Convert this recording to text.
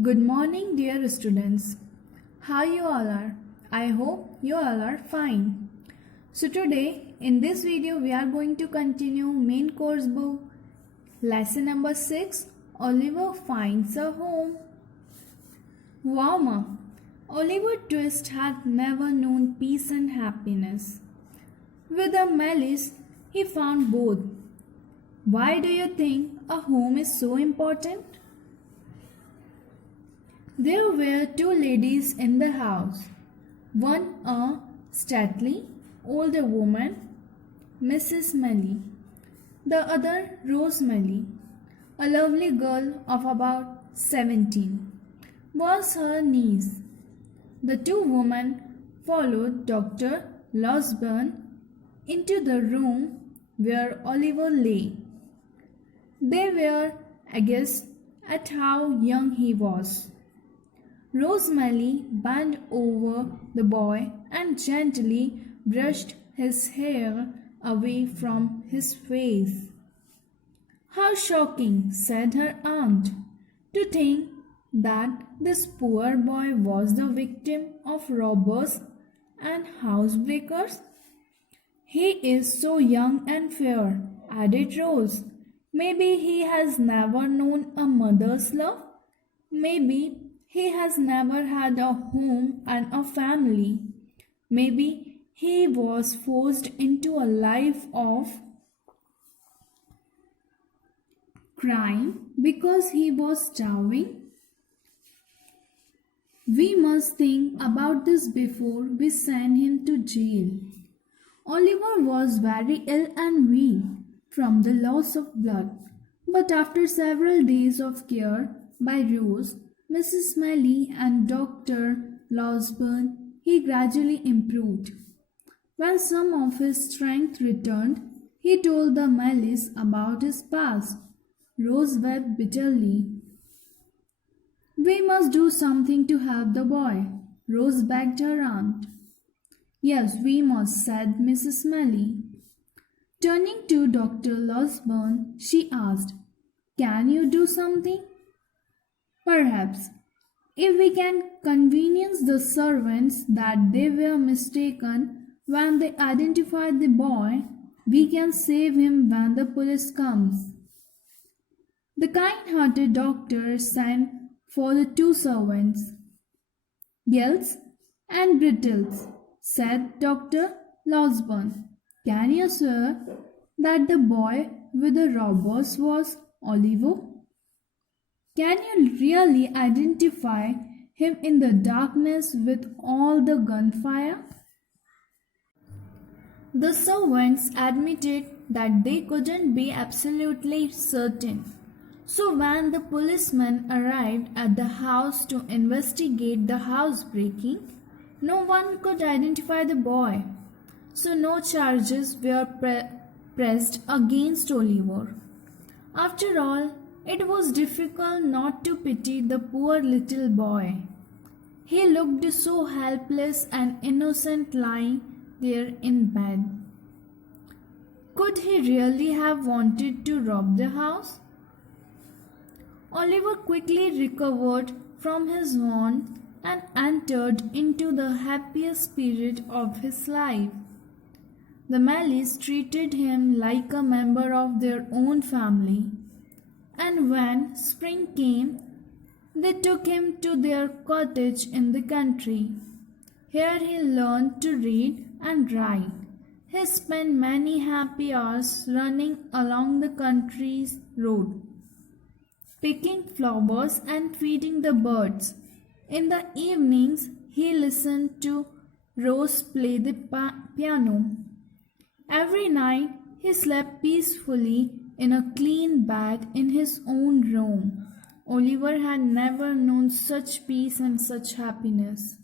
Good morning, dear students. How you all are? I hope you all are fine. So today in this video we are going to continue main course book lesson number 6 Oliver finds a home. Wow ma, Oliver Twist had never known peace and happiness. With a malice he found both. Why do you think a home is so important? There were two ladies in the house. One a stately older woman, Mrs. Melly. The other Rose Melly, a lovely girl of about 17, was her niece. The two women followed Dr. Losberne into the room where Oliver lay. They were aghast at how young he was. Rose Melly bent over the boy and gently brushed his hair away from his face. "How shocking," said her aunt, "to think that this poor boy was the victim of robbers and housebreakers." "He is so young and fair," added Rose. "Maybe he has never known a mother's love. Maybe he has never had a home and a family. Maybe he was forced into a life of crime because he was starving." "We must think about this before we send him to jail." Oliver was very ill and weak from the loss of blood, but after several days of care by Rose, Mrs. Melly and Dr. Losberne, he gradually improved. When some of his strength returned, he told the Mellys about his past. Rose wept bitterly. "We must do something to help the boy," Rose begged her aunt. "Yes, we must," said Mrs. Melly. Turning to Dr. Losberne, she asked, "Can you do something?" "Perhaps. If we can convince the servants that they were mistaken when they identified the boy, we can save him when the police comes." The kind-hearted doctor sent for the two servants. "Gills and Brittles," said Dr. Losberne. "Can you swear that the boy with the robbers was Oliver? Can you really identify him in the darkness with all the gunfire?" The servants admitted that they couldn't be absolutely certain. So when the policemen arrived at the house to investigate the housebreaking, no one could identify the boy. So no charges were pressed against Oliver. After all, it was difficult not to pity the poor little boy. He looked so helpless and innocent lying there in bed. Could he really have wanted to rob the house? Oliver quickly recovered from his wound and entered into the happiest period of his life. The Mellys treated him like a member of their own family, and when spring came, they took him to their cottage in the country. Here he learned to read and write. He spent many happy hours running along the country's road, picking flowers and feeding the birds. In the evenings, he listened to Rose play the piano. Every night, he slept peacefully in a clean bed in his own room. Oliver had never known such peace and such happiness.